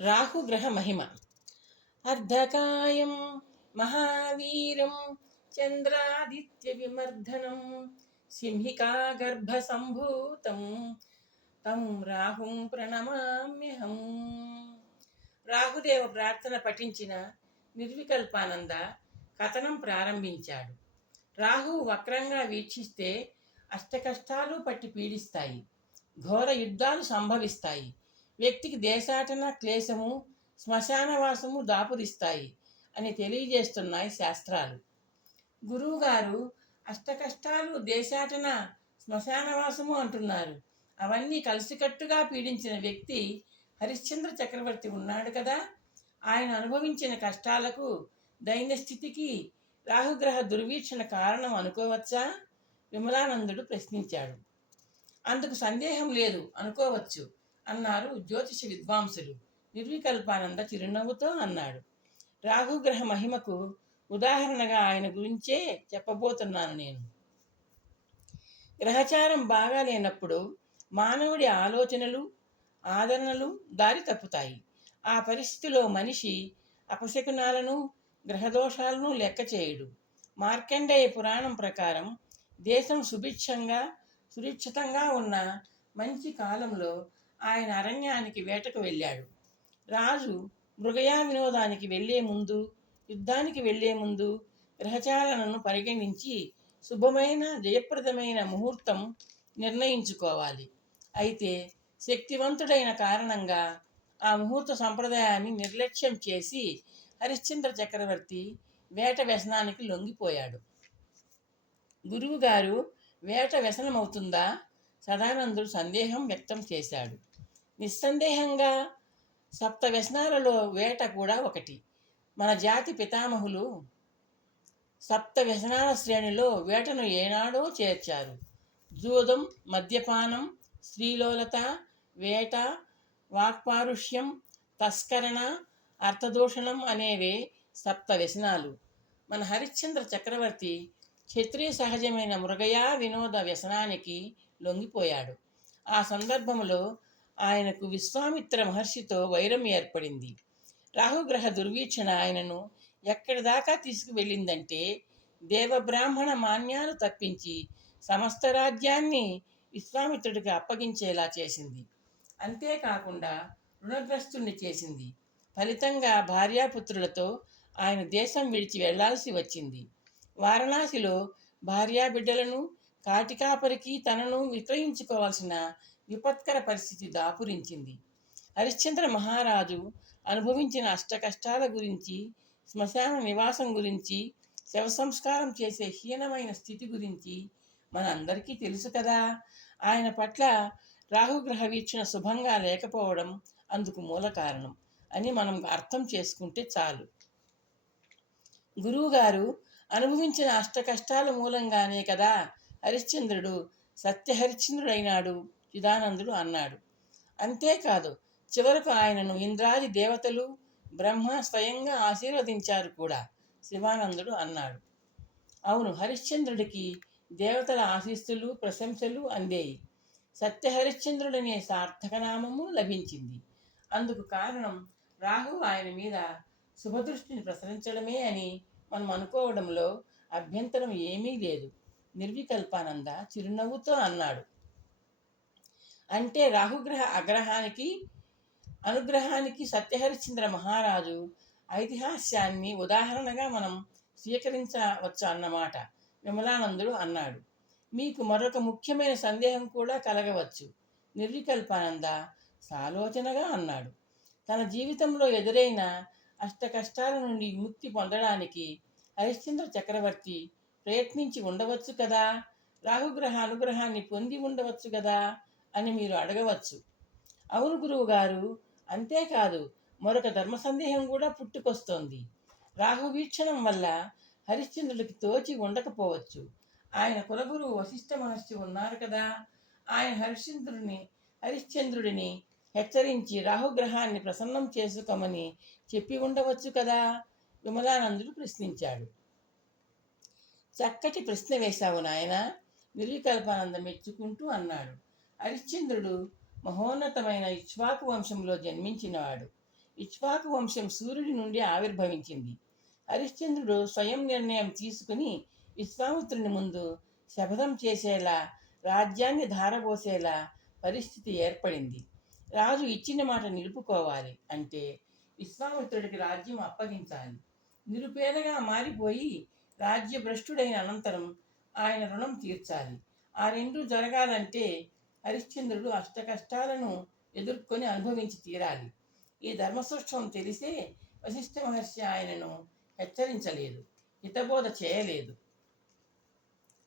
రాహుగ్రహ మహిమ అర్ధకాయం మహావీరం చంద్రాదిత్య విమర్ధనం సింహికా గర్భ సంభూతం తం రాహుం ప్రణమామ్యహం. రాహుదేవ ప్రార్థన పఠించిన నిర్వికల్పానంద కథనం ప్రారంభించాడు. రాహు వక్రంగా వీక్షిస్తే అష్టకష్టాలు పట్టి పీడిస్తాయి. ఘోర యుద్ధాలు సంభవిస్తాయి. వ్యక్తికి దేశాటన క్లేశము శ్మశానవాసము దాపురిస్తాయి అని తెలియజేస్తున్నాయి శాస్త్రాలు. గురువుగారు అష్టకష్టాలు దేశాటన శ్మశానవాసము అంటున్నారు. అవన్నీ కలిసికట్టుగా పీడించిన వ్యక్తి హరిశ్చంద్ర చక్రవర్తి ఉన్నాడు కదా? ఆయన అనుభవించిన కష్టాలకు దైన్యస్థితికి రాహుగ్రహ దుర్వీక్షణ కారణం అనుకోవచ్చా? విమలానందుడు ప్రశ్నించాడు. అందుకు సందేహం లేదు అనుకోవచ్చు. అన్నారు జ్యోతిష విద్వాంసులు. నిర్వికల్పానంద చిరునవ్వుతో అన్నాడు. రాహుగ్రహ మహిమకు ఉదాహరణగా ఆయన గురించే చెప్పబోతున్నాను నేను. గ్రహచారం బాగా లేనప్పుడు మానవుడి ఆలోచనలు ఆదరణలు దారి తప్పుతాయి. ఆ పరిస్థితిలో మనిషి అపశకునాలను గ్రహదోషాలను లెక్క చేయడు. మార్కండేయ పురాణం ప్రకారం దేశం సుభిక్షంగా సురక్షితంగా ఉన్న మంచి కాలంలో ఆయన అరణ్యానికి వేటకు వెళ్ళాడు. రాజు మృగయా వినోదానికి వెళ్ళే ముందు యుద్ధానికి వెళ్ళే ముందు గ్రహచారణను పరిగణించి శుభమైన జయప్రదమైన ముహూర్తం నిర్ణయించుకోవాలి. అయితే శక్తివంతుడైన కారణంగా ఆ ముహూర్త సంప్రదాయాన్ని నిర్లక్ష్యం చేసి హరిశ్చంద్ర చక్రవర్తి వేట వ్యసనానికి లొంగిపోయాడు. గురువుగారు వేట వ్యసనమవుతుందా? సదానందుడు సందేహం వ్యక్తం చేశాడు. నిస్సందేహంగా సప్త వ్యసనాలలో వేట కూడా ఒకటి. మన జాతి పితామహులు సప్త వ్యసనాల శ్రేణిలో వేటను ఏనాడో చేర్చారు. జూదం మద్యపానం స్త్రీలోలత వేట వాక్పారుష్యం తస్కరణ అర్థదూషణం అనేవే సప్త వ్యసనాలు. మన హరిశ్చంద్ర చక్రవర్తి క్షత్రియ సహజమైన మృగయా వినోద వ్యసనానికి లొంగిపోయాడు. ఆ సందర్భంలో ఆయనకు విశ్వామిత్ర మహర్షితో వైరం ఏర్పడింది. రాహుగ్రహ దుర్వీక్షణ ఆయనను ఎక్కడి దాకా తీసుకువెళ్ళిందంటే దేవబ్రాహ్మణ మాన్యాలు తప్పించి సమస్త రాజ్యాన్ని విశ్వామిత్రుడికి అప్పగించేలా చేసింది. అంతేకాకుండా రుణగ్రస్తుణ్ణి చేసింది. ఫలితంగా భార్యాపుత్రులతో ఆయన దేశం విడిచి వెళ్ళాల్సి వచ్చింది. వారణాసిలో భార్యాబిడ్డలను కాటికాపరికి తనను విక్రయించుకోవాల్సిన విపత్కర పరిస్థితి దాపురించింది. హరిశ్చంద్ర మహారాజు అనుభవించిన అష్టకష్టాల గురించి శ్మశాన నివాసం గురించి శవ సంస్కారం చేసే హీనమైన స్థితి గురించి మనందరికీ తెలుసు కదా. ఆయన పట్ల రాహుగ్రహ వీక్షణ శుభంగా లేకపోవడం అందుకు మూల కారణం అని మనం అర్థం చేసుకుంటే చాలు. గురువుగారు అనుభవించిన అష్ట కష్టాల మూలంగానే కదా హరిశ్చంద్రుడు సత్యహరిశ్చంద్రుడైనాడు. చిదానందుడు అన్నాడు. అంతేకాదు చివరకు ఆయనను ఇంద్రాది దేవతలు బ్రహ్మ స్వయంగా ఆశీర్వదించారు కూడా శివానందుడు అన్నాడు. అవును హరిశ్చంద్రుడికి దేవతల ఆశీస్సులు ప్రశంసలు అందేయి. సత్యహరిశ్చంద్రుడనే సార్థకనామము లభించింది. అందుకు కారణం రాహు ఆయన మీద శుభదృష్టిని ప్రసరించడమే అని మనం అనుకోవడంలో అభ్యంతరం ఏమీ లేదు. నిర్వికల్పానంద చిరునవ్వుతో అన్నాడు. అంటే రాహుగ్రహ అగ్రహానికి అనుగ్రహానికి సత్యహరిశ్చంద్ర మహారాజు ఐతిహాస్యాన్ని ఉదాహరణగా మనం స్వీకరించవచ్చు అన్నమాట. విమలానందుడు అన్నాడు. మీకు మరొక ముఖ్యమైన సందేహం కూడా కలగవచ్చు. నిర్వికల్పానంద సాలోచనగా అన్నాడు. తన జీవితంలో ఎదురైన అష్ట కష్టాల నుండి విముక్తి పొందడానికి హరిశ్చంద్ర చక్రవర్తి ప్రయత్నించి ఉండవచ్చు కదా? రాహుగ్రహ అనుగ్రహాన్ని పొంది ఉండవచ్చు కదా? అని మీరు అడగవచ్చు. అవును గురువు గారు అంతేకాదు మరొక ధర్మ సందేహం కూడా పుట్టుకొస్తోంది. రాహు వీక్షణం వల్ల హరిశ్చంద్రుడికి తోచి ఉండకపోవచ్చు. ఆయన కులగురువు వశిష్ఠ మహర్షి ఉన్నారు కదా. ఆయన హరిశ్చంద్రుడిని హరిశ్చంద్రుడిని హెచ్చరించి రాహుగ్రహాన్ని ప్రసన్నం చేసుకోమని చెప్పి ఉండవచ్చు కదా? విమలానందుడు ప్రశ్నించాడు. చక్కటి ప్రశ్న వేశావు నాయన నిర్వికల్పానంద మెచ్చుకుంటూ అన్నాడు. హరిశ్చంద్రుడు మహోన్నతమైన ఇక్ష్వాకు వంశంలో జన్మించినవాడు. ఇక్ష్వాకు వంశం సూర్యుడి నుండి ఆవిర్భవించింది. హరిశ్చంద్రుడు స్వయం నిర్ణయం తీసుకుని విశ్వామిత్రుని ముందు శపథం చేసేలా రాజ్యాన్ని ధారపోసేలా పరిస్థితి ఏర్పడింది. రాజు ఇచ్చిన మాట నిలుపుకోవాలి అంటే విశ్వామిత్రుడికి రాజ్యం అప్పగించాలి. నిరుపేదగా మారిపోయి రాజ్యభ్రష్టుడైన అనంతరం ఆయన రుణం తీర్చాలి. ఆ రెండు జరగాలంటే హరిశ్చంద్రుడు అష్టకష్టాలను ఎదుర్కొని అనుభవించి తీరాలి. ఈ ధర్మసూక్ష్మం తెలిసే వశిష్ఠ మహర్షి ఆయనను హెచ్చరించలేదు. హితబోధ చేయలేదు.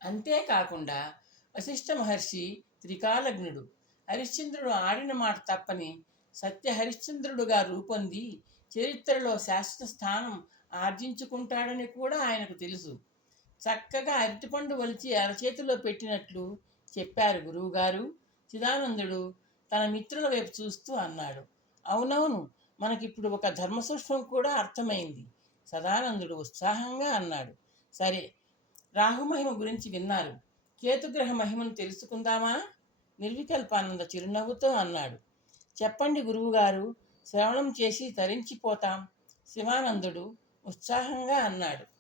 అంతేకాకుండా వశిష్ఠ మహర్షి త్రికాలగ్నుడు హరిశ్చంద్రుడు ఆడిన మాట తప్పని సత్య హరిశ్చంద్రుడుగా రూపొంది చరిత్రలో శాశ్వత స్థానం ఆర్జించుకుంటాడని కూడా ఆయనకు తెలుసు. చక్కగా అరటిపండు వలిచి అరచేతిలో పెట్టినట్లు చెప్పారు గురువుగారు. చిదానందుడు తన మిత్రుల వైపు చూస్తూ అన్నాడు. అవునవును మనకిప్పుడు ఒక ధర్మసూక్ష్మం కూడా అర్థమైంది సదానందుడు ఉత్సాహంగా అన్నాడు. సరే రాహుమహిమ గురించి విన్నారు. కేతుగ్రహ మహిమను తెలుసుకుందామా? నిర్వికల్పానంద చిరునవ్వుతో అన్నాడు. చెప్పండి గురువుగారు శ్రవణం చేసి తరించిపోతాం శివానందుడు ఉత్సాహంగా అన్నాడు.